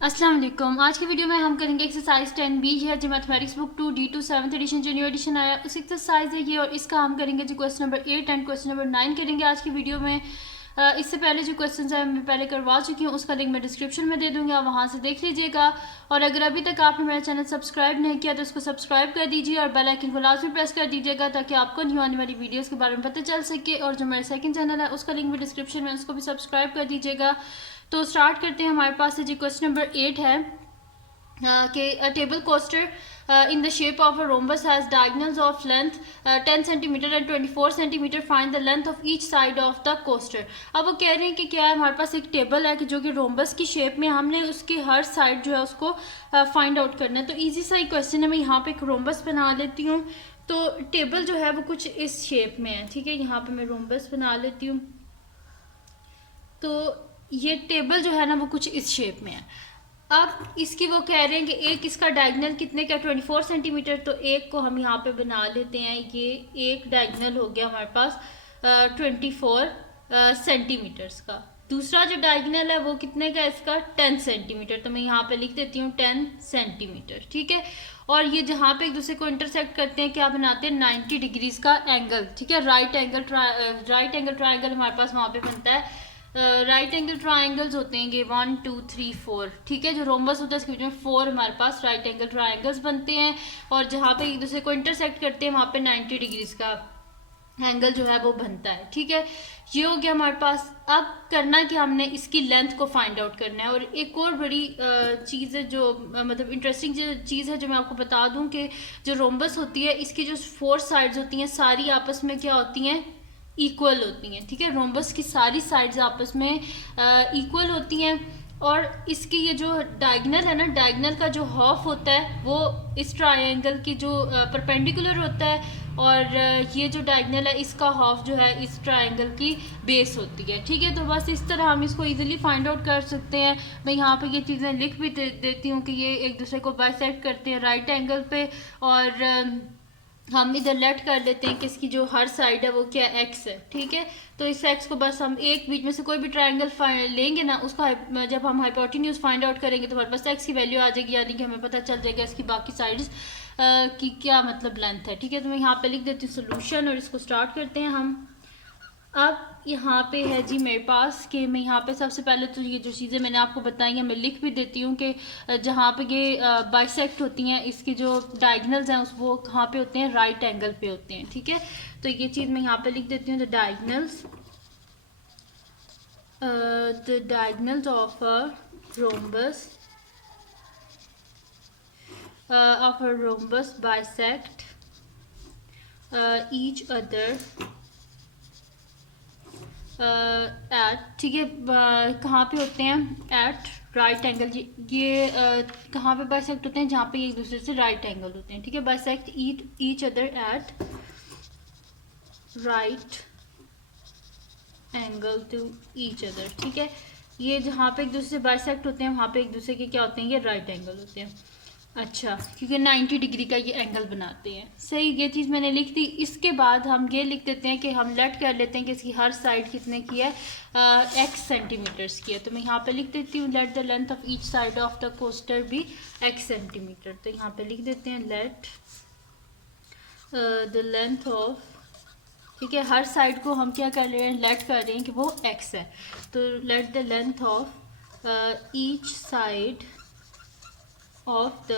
अस्सलाम वालेकुम। आज की वीडियो में हम करेंगे एक्सरसाइज 10B है जो mathematics book 2D2 7th edition जो न्यू एडिशन आया उस एक्सरसाइज है ये, और इसका हम करेंगे जो question number 8 and question number 9 करेंगे आज की वीडियो में। इससे पहले जो क्वेश्चन है मैं पहले करवा चुकी हूँ, उसका लिंक मैं डिस्क्रिप्शन में दे दूँगी, आप वहाँ से देख लीजिएगा। और अगर अभी तक आपने मेरा चैनल सब्सक्राइब नहीं किया तो उसको सब्सक्राइब कर दीजिए और बेल आइकन को लाजमी प्रेस कर दीजिएगा ताकि आपको न्यू आने वाली वीडियोस के बारे में पता चल सके। और जो मेरा सेकंड चैनल है उसका लिंक भी डिस्क्रिप्शन में, उसको भी सब्सक्राइब कर दीजिएगा। तो स्टार्ट करते हैं। हमारे पास जी क्वेश्चन नंबर 8 है कि a table coaster in the shape of a rhombus has diagonals of length 10 cm and 24 cm. Find the length of each side of the coaster. अब वो कह रहे हैं कि क्या है, हमारे पास एक टेबल है कि जो कि रोम्बस की शेप में, हमने उसकी हर साइड जो है उसको फाइंड आउट करना है। तो इजी सा ही क्वेश्चन है। मैं यहाँ पे एक रोम्बस बना लेती हूँ। तो टेबल जो है वो कुछ इस शेप में है, ठीक है। यहाँ पे मैं रोम्बस बना लेती हूँ। तो ये टेबल जो है ना वो कुछ इस शेप में है। अब इसकी वो कह रहे हैं कि एक इसका डायगोनल कितने का 24 सेंटीमीटर, तो एक को हम यहाँ पे बना लेते हैं। ये एक डायगोनल हो गया हमारे पास 24 सेंटीमीटर्स का। दूसरा जो डायगोनल है वो कितने का, इसका 10 सेंटीमीटर। तो मैं यहाँ पे लिख देती हूँ 10 सेंटीमीटर, ठीक है। और ये जहाँ पे एक दूसरे को इंटरसेक्ट करते हैं क्या बनाते हैं, 90 डिग्रीज का एंगल, ठीक है। राइट एंगल ट्राइंगल हमारे पास वहाँ पे बनता है। राइट एंगल ट्राइंगल्स होते हैं ये 1 2 3 4, ठीक है। जो रोम्बस होता है इसके बीच में 4 हमारे पास राइट एंगल ट्राइंगल्स बनते हैं। और जहाँ पे एक दूसरे को इंटरसेक्ट करते हैं वहाँ पे 90 डिग्रीज का एंगल जो है वो बनता है, ठीक है। ये हो गया हमारे पास। अब करना कि हमने इसकी लेंथ को फाइंड आउट करना है। और एक और बड़ी चीज़ है जो मतलब इंटरेस्टिंग चीज़ है जो मैं आपको बता दूं कि जो रोम्बस होती है इसकी जो 4 साइड्स होती हैं सारी आपस में क्या होती हैं, इक्वल होती हैं, ठीक है। रोम्बस की सारी साइड्स आपस में इक्वल होती हैं। और इसकी ये जो डायगोनल है ना, डायगोनल का जो हाफ होता है वो इस ट्रायंगल की जो परपेंडिकुलर होता है। और ये जो डायगोनल है इसका हाफ जो है इस ट्रायंगल की बेस होती है, ठीक है। तो बस इस तरह हम इसको इजीली फाइंड आउट कर सकते हैं। मैं यहाँ पे ये चीज़ें लिख भी देती हूँ कि ये एक दूसरे को बाइसेक्ट करते हैं राइट एंगल पे। और हम इधर लेट कर लेते हैं कि इसकी जो हर साइड है वो क्या एक्स है, ठीक है। तो इस एक्स को बस हम एक बीच में से कोई भी ट्रायंगल लेंगे ना, उसका जब हम हाइपोटेन्यूज फाइंड आउट करेंगे तो हमारे पास एक्स की वैल्यू आ जाएगी, यानी कि हमें पता चल जाएगा इसकी बाकी साइड्स की क्या मतलब लेंथ है, ठीक है। तो मैं यहाँ पे लिख देती हूँ सोल्यूशन और इसको स्टार्ट करते हैं हम। अब यहाँ पे है जी मेरे पास कि मैं यहाँ पे सबसे पहले तो ये जो चीज़ें मैंने आपको बताई हैं मैं लिख भी देती हूँ कि जहाँ पे ये बाइसेक्ट होती हैं इसकी जो डायगोनल्स हैं उस वो कहाँ पे होते हैं, राइट एंगल पे होते हैं, ठीक है। तो ये चीज़ मैं यहाँ पे लिख देती हूँ, the diagonals of a rhombus bisect each other eight, ठीक है। कहाँ पे होते हैं, एट राइट एंगल। ये कहाँ पे बाइसेक्ट होते हैं, जहाँ पे एक दूसरे से राइट एंगल होते हैं, ठीक है। Bisect each other at right angle to each other, ठीक है। ये जहाँ पे एक दूसरे से बाइसेक्ट होते हैं वहाँ पे एक दूसरे के क्या होते हैं, ये राइट एंगल होते हैं। अच्छा, क्योंकि 90 डिग्री का ये एंगल बनाते हैं, सही। ये चीज़ मैंने लिख दी। इसके बाद हम ये लिख देते हैं कि हम लेट कर लेते हैं कि इसकी हर साइड कितने की है, एक्स सेंटीमीटर्स की है। तो मैं यहाँ पे लिख देती हूँ let the length of each side of the coaster भी एक्स सेंटीमीटर। तो यहाँ पे लिख देते हैं लेट द लेंथ ऑफ, ठीक है, हर साइड को हम क्या कर रहे हैं, लेट कर रहे हैं कि वो एक्स है। तो let the length of each side of the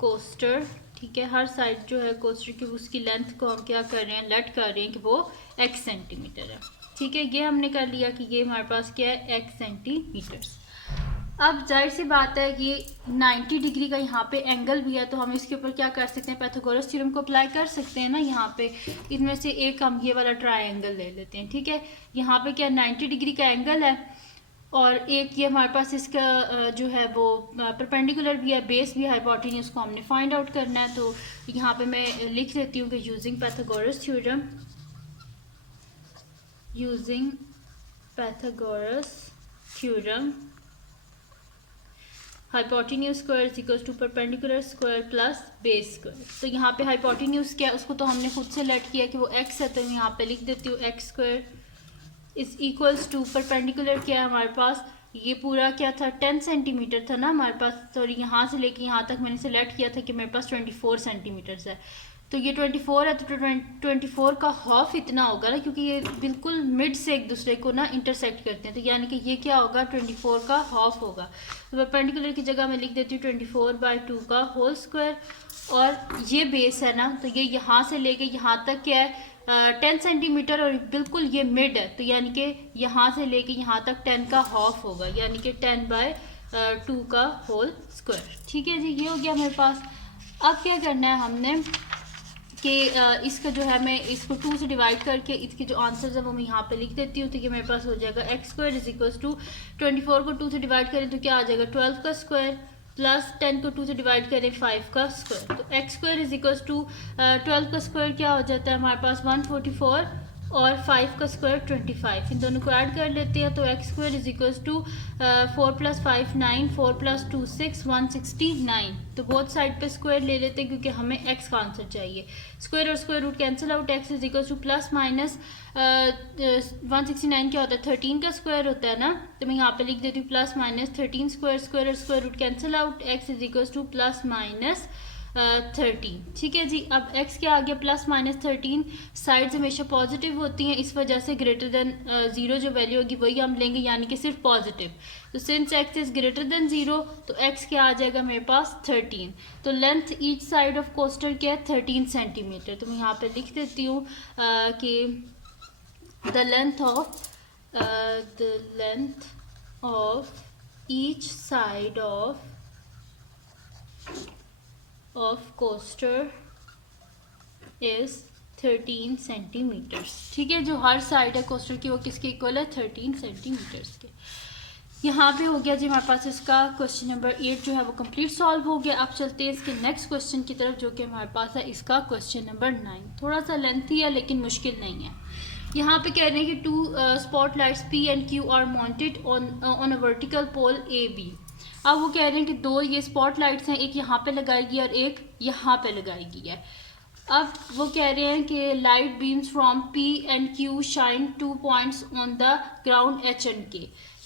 coaster, ठीक है। हर साइड जो है कोस्टर की उसकी लेंथ को हम क्या कर रहे हैं, लेट कर रहे हैं कि वो एक्स सेंटीमीटर है, ठीक है। ये हमने कर लिया कि ये हमारे पास क्या है, एक्स सेंटीमीटर। अब जाहिर सी बात है कि 90 डिग्री का यहाँ पे एंगल भी है, तो हम इसके ऊपर क्या कर सकते हैं, पाइथागोरस थ्योरम को अप्लाई कर सकते हैं ना। यहाँ पे इनमें से एक हम ये वाला ट्रायंगल ले लेते हैं, ठीक है। यहाँ पे क्या 90 डिग्री का एंगल है और एक ये हमारे पास इसका जो है वो परपेंडिकुलर भी है, बेस भी है, हाइपोटेन्यूज को हमने फाइंड आउट करना है। तो यहाँ पे मैं लिख देती हूँ कि using Pythagoras theorem hypotenuse square is equal to perpendicular square plus base square. तो यहाँ पे हाइपोटेन्यूज क्या है उसको तो हमने खुद से लेट किया कि वो एक्स है, तो मैं यहाँ पे लिख देती हूँ x square is equals to perpendicular क्या है हमारे पास ये पूरा क्या था 10 सेंटीमीटर था ना हमारे पास, सॉरी यहाँ से लेके यहाँ तक मैंने सेलेक्ट किया था कि मेरे पास 24 सेंटीमीटर्स है। तो ये 24 है तो 24 का हाफ इतना होगा ना, क्योंकि ये बिल्कुल मिड से एक दूसरे को ना इंटरसेक्ट करते हैं, तो यानी कि ये क्या होगा 24 का हाफ होगा। तो परपेंडिकुलर की जगह मैं लिख देती हूँ 24/2 का होल स्क्वायर, और ये बेस है ना, तो ये यहाँ से लेके यहाँ तक क्या है 10 सेंटीमीटर, और बिल्कुल ये मिड है, तो यानी कि यहाँ से लेके यहाँ तक 10 का हाफ होगा, यानी कि 10/2 का होल स्क्वायर। ठीक है जी, ये हो गया मेरे पास। अब क्या करना है हमने कि इसका जो है मैं इसको 2 से डिवाइड करके इसके जो आंसर्स है वो मैं यहाँ पे लिख देती हूँ। तो ये मेरे पास हो जाएगा x² = 24 को 2 से डिवाइड करें तो क्या आ जाएगा 12 का स्क्वायर, प्लस 10 को 2 से डिवाइड करें 5 का स्क्वायर। तो x² = 12 का स्क्वायर क्या हो जाता है हमारे पास 144, और 5 का स्क्वायर 25। इन दोनों को ऐड कर लेते हैं तो x² = 4 + 5 9, 4 + 2 6, 169। तो बोथ साइड पे स्क्वायर ले लेते हैं क्योंकि हमें x का आंसर चाहिए। स्क्वायर और square root cancel out, x = ±169 क्या होता है 13 का स्क्वायर होता है ना, तो मैं यहाँ पे लिख देती हूँ ±13 स्क्वायर, स्क्वायर और square root cancel out, x = +-13। ठीक है जी, अब x क्या आ गया +-13, साइड्स हमेशा पॉजिटिव होती हैं, इस वजह से ग्रेटर देन 0 जो वैल्यू होगी वही हम लेंगे, यानी कि सिर्फ पॉजिटिव। तो since x is greater than 0 तो x क्या आ जाएगा मेरे पास 13। तो length each side of coaster क्या है 13 सेंटीमीटर। तो मैं यहाँ पे लिख देती हूँ कि the length of each side of coaster is 13 centimetres. ठीक है, जो हर साइड है कोस्टर की वो किसके इक्वल है 13 सेंटीमीटर्स के। यहाँ पे हो गया जी हमारे पास इसका क्वेश्चन नंबर 8 जो है वो कंप्लीट सॉल्व हो गया। अब चलते हैं इसके नेक्स्ट क्वेश्चन की तरफ जो कि हमारे पास है इसका क्वेश्चन नंबर 9। थोड़ा सा लेंथी है लेकिन मुश्किल नहीं है। यहाँ पे कह रहे हैं कि 2 spot lights P and Q are mounted on a vertical pole AB। अब वो कह रहे हैं कि 2 ये स्पॉट लाइट्स हैं, एक यहाँ पे लगाई गई और एक यहाँ पे लगाई गई है। अब वो कह रहे हैं कि light beams from P and Q shine 2 points on the ground H and K।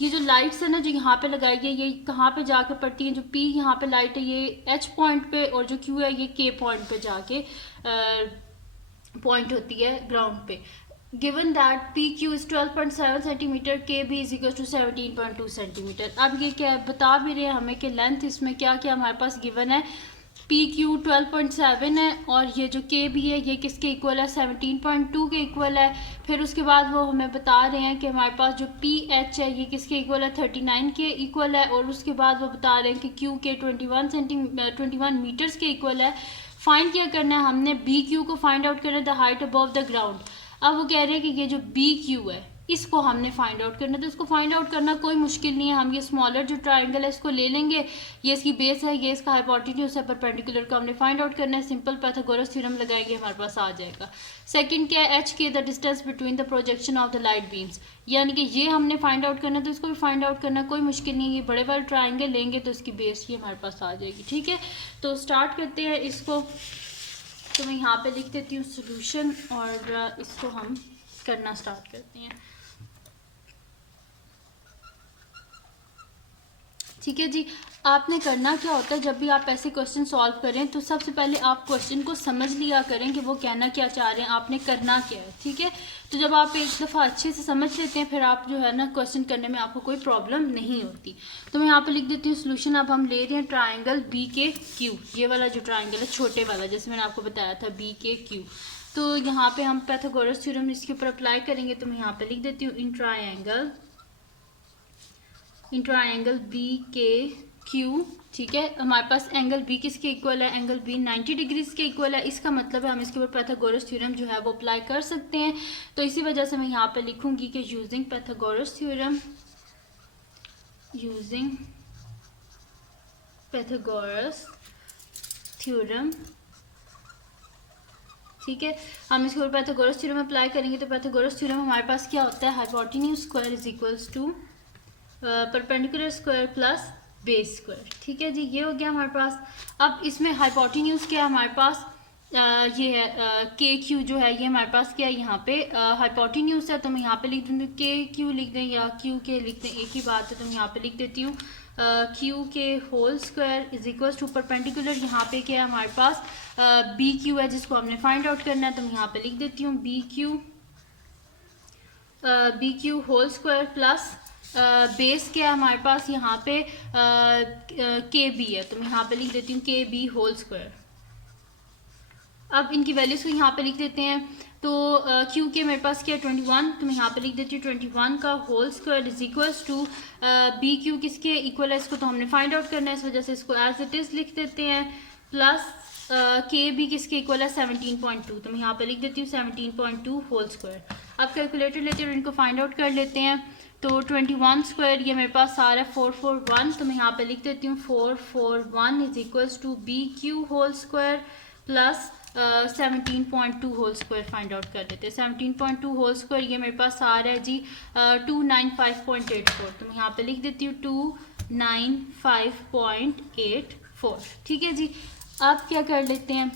ये जो लाइट्स है ना जो यहाँ पे लगाई गई ये कहाँ पे जाकर पड़ती हैं, जो P यहाँ पे लाइट है ये H पॉइंट पे, और जो Q है ये K पॉइंट पे जाके पॉइंट होती है ग्राउंड पे। Given that PQ is 12.7 centimetre, KB is equal to 17.2 centimetre. अब ये क्या बता भी रहे हैं हमें कि लेंथ इसमें क्या क्या हमारे पास गिवन है, PQ 12.7 है, और ये जो KB है ये किसके इक्वल है 17.2 के इक्वल है। फिर उसके बाद वो हमें बता रहे हैं कि हमारे पास जो PH है ये किसके इक्वल है 39 के इक्वल है, और उसके बाद वो बता रहे हैं कि Q के 21 मीटर्स के इक्वल है। फाइंड क्या करना है हमने, BQ को फाइंड आउट करना है the height above the ground. अब वो कह रहे हैं कि ये जो BQ है इसको हमने फाइंड आउट करना है, तो इसको फाइंड आउट करना कोई मुश्किल नहीं है। हम ये स्मॉलर जो ट्राइंगल है इसको ले लेंगे, ये इसकी बेस है, ये इसका हाइपोटेन्यूज है, परपेंडिकुलर को हमने फाइंड आउट करना है। सिंपल पाइथागोरस थ्योरम लगाएंगे हमारे पास आ जाएगा। सेकंड क्या है HK the distance between the projection of the light beams, यानी कि ये हमने फाइंड आउट करना है, तो इसको भी फाइंड आउट करना कोई मुश्किल नहीं है। ये बड़े बड़े ट्राइंगल लेंगे तो इसकी बेस ये हमारे पास आ जाएगी। ठीक है, तो स्टार्ट करते हैं इसको। तो मैं यहाँ पे लिख देती हूँ सोल्यूशन और इसको हम करना स्टार्ट करते हैं। ठीक है जी, आपने करना क्या होता है जब भी आप ऐसे क्वेश्चन सॉल्व करें तो सबसे पहले आप क्वेश्चन को समझ लिया करें कि वो कहना क्या चाह रहे हैं, आपने करना क्या है। ठीक है, तो जब आप एक दफ़ा अच्छे से समझ लेते हैं फिर आप जो है ना क्वेश्चन करने में आपको कोई प्रॉब्लम नहीं होती। तो मैं यहाँ पे लिख देती हूँ सोल्यूशन। अब हम ले रहे हैं ट्राइंगल BKQ, ये वाला जो ट्राइंगल है छोटे वाला जैसे मैंने आपको बताया था BKQ। तो यहाँ पे हम पाइथागोरस थ्योरम इसके ऊपर अप्लाई करेंगे। तो मैं यहाँ पे लिख देती हूँ इन ट्राइंगल BKQ। ठीक है, हमारे पास एंगल B किसके इक्वल है, एंगल B 90 डिग्रीज के इक्वल है। इसका मतलब है हम इसके ऊपर पाइथागोरस थ्योरम जो है वो अप्लाई कर सकते हैं। तो इसी वजह से मैं यहाँ पे लिखूंगी कि यूजिंग पाइथागोरस थ्योरम। ठीक है, हम इसके ऊपर पाइथागोरस थ्योरम अप्लाई करेंगे। तो पाइथागोरस थ्योरम हमारे पास क्या होता है, hypotenuse square is equals to perpendicular square plus base square. ठीक है जी, ये हो गया हमारे पास। अब इसमें हाइपोटेन्यूज क्या है हमारे पास ये है के क्यू जो है ये हमारे पास क्या है, यहाँ पे हाइपोटेन्यूज है, तो मैं यहाँ पे लिख दूँ के क्यू लिख दें या क्यू के लिख दें, एक ही बात है, तो मैं यहाँ पे लिख देती हूँ Q K whole square is equals to perpendicular, यहाँ पे क्या है हमारे पास बी क्यू है जिसको हमने फाइंड आउट करना है, तो मैं यहाँ पे लिख देती हूँ B Q whole square plus base क्या है हमारे पास यहाँ पे के बी है, तो मैं यहाँ पे लिख देती हूँ के बी होल स्क्वायर। अब इनकी वैल्यूज़ को यहाँ पे लिख देते हैं, तो क्यू के मेरे पास क्या है 21, तो मैं यहाँ पे लिख देती हूँ 21 का whole square is equals to B Q किसके इक्वल है, इसको तो हमने फाइंड आउट करना है, इस वजह से इसको एज इट इज़ लिख देते हैं, प्लस के बी किसके इक्वल है 17.2, तो मैं यहाँ पे लिख देती हूँ 17.2 होल स्क्वायर। अब कैलकुलेटर लेते हैं और इनको फाइंड आउट कर लेते हैं, तो 21 स्क्वायर ये मेरे पास आ रहा है 441, तो मैं यहाँ पे लिख देती हूँ 441 is equals to B Q whole square plus 17.2 whole square find out कर देते हैं। 17.2 होल स्क्वायर ये मेरे पास आ रहा है जी 295.84, तो मैं यहाँ पे लिख देती हूँ 295.84, ठीक है जी। अब क्या कर लेते हैं,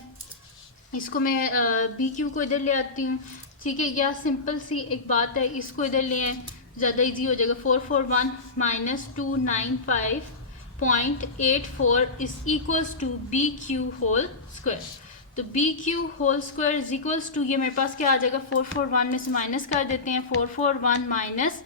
इसको मैं बी क्यू को इधर ले आती हूँ, ठीक है, या सिंपल सी एक बात है, इसको इधर ले आए ज़्यादा इजी हो जाएगा। 441 minus 295.84 is equals to B Q whole square, तो B Q whole square is equals to ये मेरे पास क्या आ जाएगा 441 में से माइनस कर देते हैं, 441 माइनस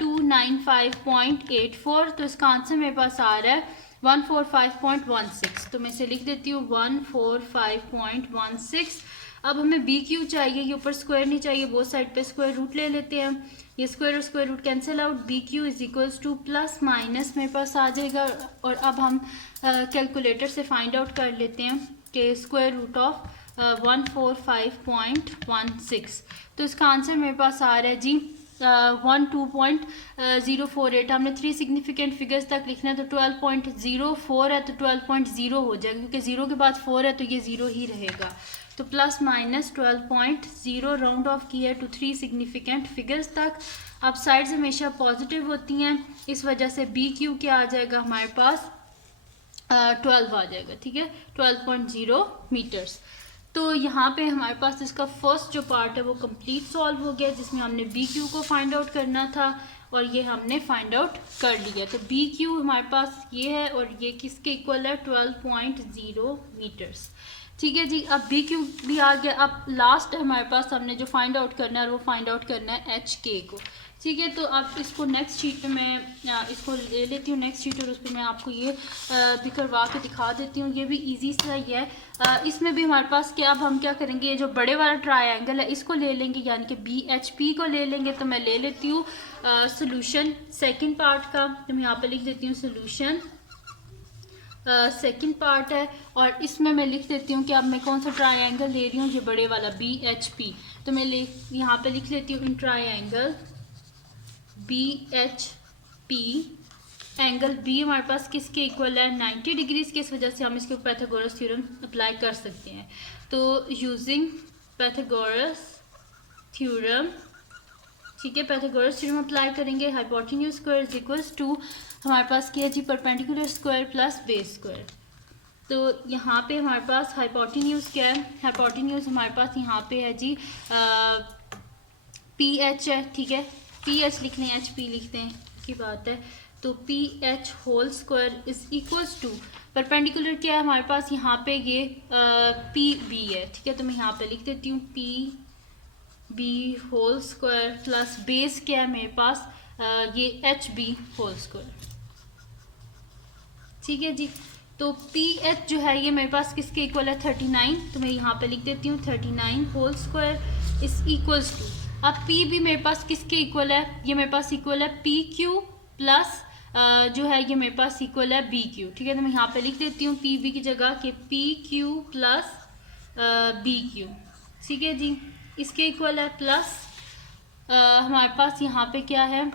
295.84, तो इसका आंसर मेरे पास आ रहा है 145.16, तो मैं इसे लिख देती हूँ 145.16। अब हमें बी क्यू चाहिए, ये ऊपर स्क्वायर नहीं चाहिए, बोथ साइड पे स्क्वायर रूट ले लेते हैं, ये स्क्वायर और square root cancel out, B Q is equals to plus minus मेरे पास आ जाएगा, और अब हम कैलकुलेटर से फाइंड आउट कर लेते हैं कि स्क्वायर रूट ऑफ 145.16, तो इसका आंसर मेरे पास आ रहा है जी 12.048। हमने 3 सिग्निफिकेंट फिगर्स तक लिखना है, तो 12.04 है तो 12.0 हो जाएगा, क्योंकि 0 के बाद 4 है तो ये 0 ही रहेगा, तो प्लस माइनस 12.0 राउंड ऑफ किया है टू 3 सिग्निफिकेंट फिगर्स तक। अब साइड्स हमेशा पॉजिटिव होती हैं, इस वजह से बी क्यू क्या आ जाएगा हमारे पास 12 आ जाएगा, ठीक है, 12.0 मीटर्स। तो यहाँ पे हमारे पास इसका फर्स्ट जो पार्ट है वो कंप्लीट सॉल्व हो गया, जिसमें हमने बी क्यू को फाइंड आउट करना था और ये हमने फाइंड आउट कर लिया। तो बी क्यू हमारे पास ये है और ये किसके इक्वल है 12.0 मीटर्स, ठीक है जी। अब बी क्यू भी आ गया। अब लास्ट हमारे पास हमने जो फाइंड आउट करना है वो फाइंड आउट करना है एच के को, ठीक है। तो अब इसको नेक्स्ट शीट पे मैं इसको ले लेती हूँ नेक्स्ट शीट, और उस पर मैं आपको ये भी करवा के दिखा देती हूँ। ये भी इजी सा ही है। इसमें भी हमारे पास क्या, अब हम क्या करेंगे, ये जो बड़े वाला ट्रायंगल है इसको ले लेंगे, यानी कि बी एच पी को ले लेंगे। तो मैं ले लेती हूँ सोल्यूशन सेकेंड पार्ट का, तो मैं यहाँ पर लिख देती हूँ सोल्यूशन सेकेंड पार्ट है, और इसमें मैं लिख देती हूँ कि अब मैं कौन सा ट्रायंगल ले रही हूँ, ये बड़े वाला बी एच पी। तो मैं यहाँ पे लिख लेती हूँ in triangle B H P, angle B हमारे पास किसके इक्वल है 90 डिग्रीज के, इस वजह से हम इसके पाइथागोरस थ्योरम अप्लाई कर सकते हैं। तो यूजिंग पाइथागोरस थ्योरम, ठीक है, पाइथागोरस थ्योरम अप्लाई करेंगे। Hypotenuse square is equals to हमारे पास क्या है जी perpendicular square plus base square. तो यहाँ पे हमारे पास हाइपोटेन्यूज क्या है, हाइपोटेन्यूज हमारे पास यहाँ पे है जी पी एच है, ठीक है, पी एच लिख लें, एच पी लिखते हैं की बात है। तो P H whole square is equals to perpendicular क्या है हमारे पास यहाँ पे ये पी बी है, ठीक है। तो मैं यहाँ पे लिख देती हूँ P B whole square plus base क्या है मेरे पास ये एच बी होल स्क्वायर, ठीक है जी। तो पी एच जो है ये मेरे पास किसके इक्वल है 39, तो मैं यहाँ पे लिख देती हूँ 39 whole square is equals to, अब पी भी मेरे पास किसके इक्वल है, ये मेरे पास इक्वल है पी क्यू प्लस जो है ये मेरे पास इक्वल है बी क्यू, ठीक है। तो मैं यहाँ पे लिख देती हूँ पी बी की जगह कि P Q plus B Q, ठीक है जी, इसके इक्वल है। प्लस हमारे पास यहाँ पे क्या है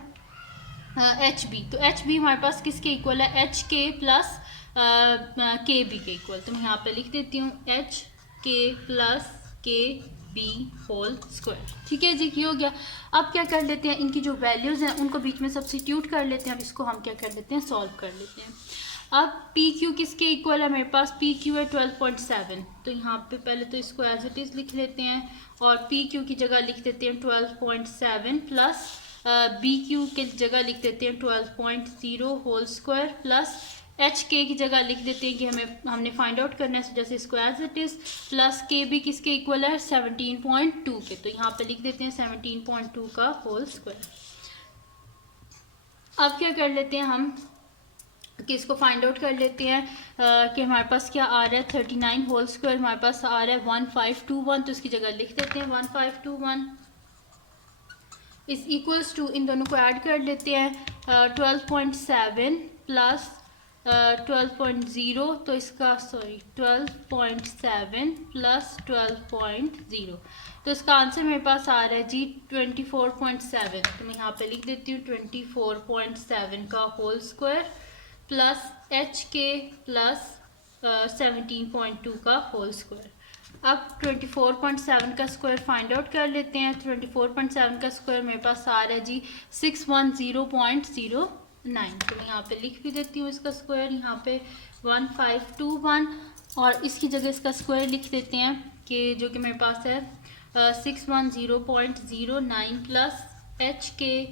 एच बी, तो एच बी हमारे पास किसके इक्वल है एच के प्लस के बी के इक्वल। तो मैं यहाँ पे लिख देती हूँ एच के प्लस के बी होल स्क्वायर, ठीक है जी, ये हो गया। अब क्या कर लेते हैं, इनकी जो वैल्यूज़ हैं उनको बीच में सब्स्टिट्यूट कर लेते हैं। अब इसको हम क्या कर लेते हैं सॉल्व कर लेते हैं। अब पी क्यू किसके इक्वल है, मेरे पास पी क्यू है 12.7, तो यहाँ पे पहले तो इसको एज इट इज़ लिख लेते हैं और पी क्यू की जगह लिख देते हैं 12.7 प्लस बी क्यू की जगह लिख देते हैं 12.0 होल स्क्वायर प्लस एच के की जगह लिख देते हैं कि हमने फाइंड आउट करना है, जैसे इसको एज इट इज़, प्लस के भी किसके इक्वल है 17.2 के, तो यहाँ पे लिख देते हैं 17.2 का होल स्क्वायर। अब क्या कर लेते हैं हम कि इसको फाइंड आउट कर लेते हैं कि हमारे पास क्या आ रहा है 39 होल स्क्वायर हमारे पास आ रहा है 1521, तो इसकी जगह लिख देते हैं 1521 इज इक्वल्स टू, इन दोनों को ऐड कर लेते हैं 12.7 प्लस 12.0, तो इसका 12.7 प्लस 12.0, तो इसका आंसर मेरे पास आ रहा है जी 24.7, तो मैं यहाँ पे लिख देती हूँ 24.7 का whole square plus H K plus 17.2 का होल स्क्वायर। अब 24.7 का स्क्वायर फाइंड आउट कर लेते हैं। 24.7 का स्क्वायर मेरे पास आ रहा है जी 610.09, तो मैं यहाँ पे लिख भी देती हूँ इसका स्क्वायर, यहाँ पे 1521 और इसकी जगह इसका स्क्वायर लिख देते हैं कि जो कि मेरे पास है 610.09 प्लस एच के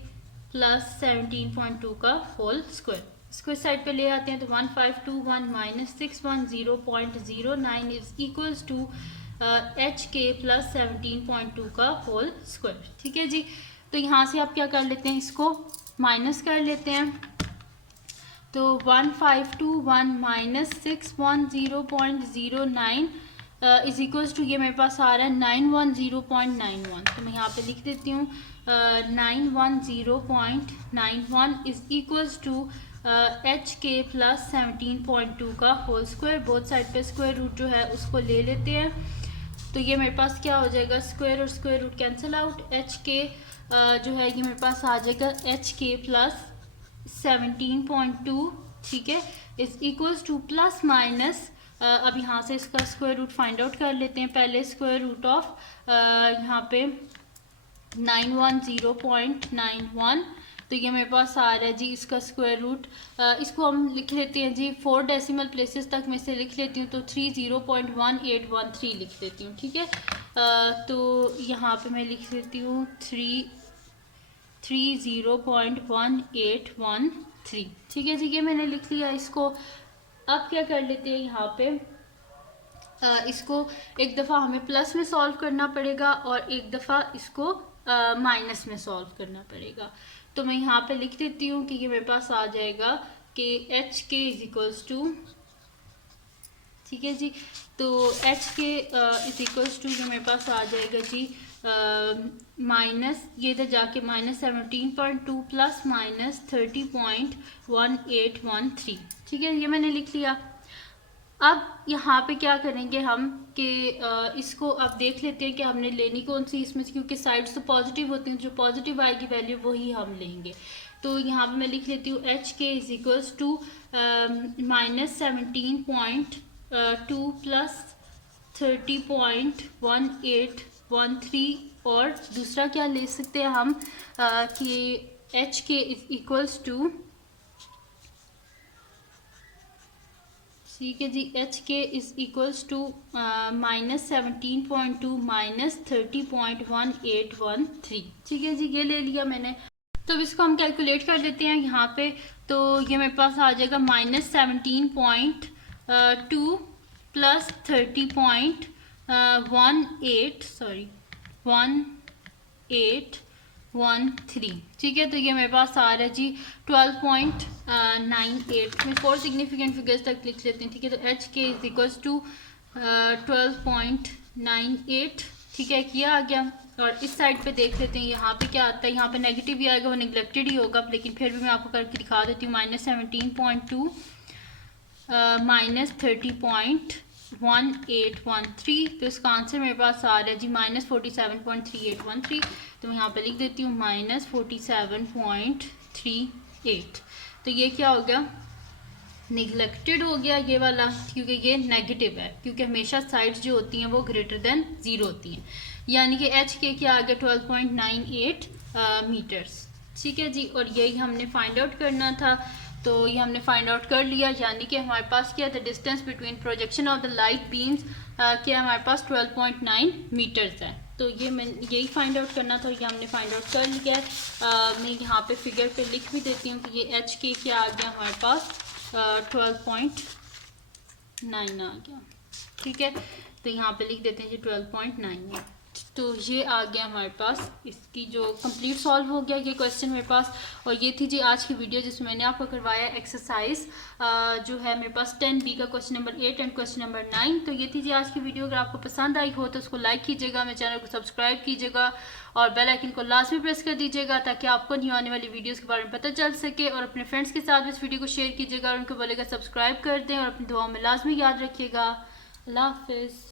प्लस 17.2 का होल स्क्वायर। इसको इस साइड पे ले आते हैं तो 1521 minus 610.09 is equals to H K plus 17.2 का होल स्क्वायर। ठीक है जी, तो यहाँ से आप क्या कर लेते हैं, इसको माइनस कर लेते हैं, तो 1521 माइनस 610.09 इज इक्वल्स टू, ये मेरे पास आ रहा है 910.91, तो मैं यहाँ पे लिख देती हूँ 910.91 is equals to H K plus 17.2 का होल स्क्वायर। बोथ साइड पे स्क्वायर रूट जो है उसको ले लेते हैं, तो ये मेरे पास क्या हो जाएगा, स्क्वायर और square root cancel out, H K जो है ये मेरे पास आ जाएगा एच के प्लस 17.2, ठीक है, is equals to plus minus, अब यहाँ से इसका स्क्वायर रूट फाइंड आउट कर लेते हैं। पहले स्क्वायर रूट ऑफ यहाँ पे 910.91, तो ये मेरे पास आ रहा है जी इसका स्क्वायर रूट, इसको हम लिख लेते हैं जी 4 डेसिमल प्लेसेस तक मैं से लिख लेती हूँ, तो 30.1813 लिख देती हूँ। ठीक है, तो यहाँ पे मैं लिख देती हूँ 30.1813। ठीक है जी, ये मैंने लिख लिया इसको। अब क्या कर लेते हैं, यहाँ पे इसको एक दफ़ा हमें प्लस में सॉल्व करना पड़ेगा और एक दफ़ा इसको माइनस में सॉल्व करना पड़ेगा, तो मैं यहाँ पे लिख देती हूँ कि ये मेरे पास आ जाएगा कि H K is equals to, ठीक है जी, तो H K is equals to ये मेरे पास आ जाएगा जी माइनस, ये इधर जाके माइनस 17.2 प्लस माइनस 30.1813। ठीक है, ये मैंने लिख लिया। अब यहाँ पे क्या करेंगे हम कि इसको अब देख लेते हैं कि हमने लेनी कौन सी इसमें से, क्योंकि साइड्स तो पॉजिटिव होती हैं, जो पॉजिटिव आएगी वैल्यू वही हम लेंगे। तो यहाँ पे मैं लिख लेती हूँ H K is equals to minus 17.2 plus 30.1813, और दूसरा क्या ले सकते हैं हम कि H K is equals to, ठीक है जी, H K is equals to minus 17.2 minus 30.1813। ठीक है जी, ये ले लिया मैंने। तो अब इसको हम कैलकुलेट कर लेते हैं यहाँ पे, तो ये मेरे पास आ जाएगा माइनस 17.2 प्लस 1813। ठीक है, तो ये मेरे पास आ रहा है जी 12.98 में 4 सिग्निफिकेंट फिगर्स तक लिख लेते हैं। ठीक है, तो H K is equals to 12.98। ठीक है, किया आ गया। और इस साइड पे देख लेते हैं यहाँ पे क्या आता है, यहाँ पे नेगेटिव भी आएगा, वो नेग्लेक्टेड ही होगा, लेकिन फिर भी मैं आपको करके दिखा देती हूँ। माइनस 17.2 माइनस 30.1813, तो इसका आंसर मेरे पास आ रहा है जी माइनस 47.3813, तो मैं यहाँ पे लिख देती हूँ माइनस 47.38। तो ये क्या हो गया, निगलेक्टेड हो गया ये वाला, क्योंकि ये नेगेटिव है, क्योंकि हमेशा साइड्स जो होती हैं वो ग्रेटर देन 0 होती हैं, यानी कि एच के क्या आ गया 12.98 मीटर्स। ठीक है जी, और यही हमने फाइंड आउट करना था। तो ये हमने फाइंड आउट कर लिया, यानी कि हमारे पास क्या the distance between projection of the light beams क्या हमारे पास 12.9 मीटर्स है। तो ये मैं यही फाइंड आउट करना था, ये हमने फाइंड आउट कर लिया है। मैं यहाँ पे फिगर पे लिख भी देती हूँ कि ये एच के क्या आ गया हमारे पास 12.9 आ गया, ठीक है। तो यहाँ पे लिख देते हैं जी 12.9 है। तो ये आ गया हमारे पास, इसकी जो कंप्लीट सॉल्व हो गया ये क्वेश्चन मेरे पास। और ये थी जी आज की वीडियो जिसमें मैंने आपको करवाया एक्सरसाइज जो है मेरे पास 10B का question number 8 and question number 9। तो ये थी जी आज की वीडियो। अगर आपको पसंद आई हो तो उसको लाइक कीजिएगा, मेरे चैनल को सब्सक्राइब कीजिएगा और बेल आइकन को लाजमी प्रेस कर दीजिएगा ताकि आपको न्यू आने वाली वीडियोज़ के बारे में पता चल सके। और अपने फ्रेंड्स के साथ इस वीडियो को शेयर कीजिएगा और उनको बोलेगा सब्सक्राइब कर दें और अपनी दुआओं में लाजमी याद रखिएगा। अल्लाह हाफिज़।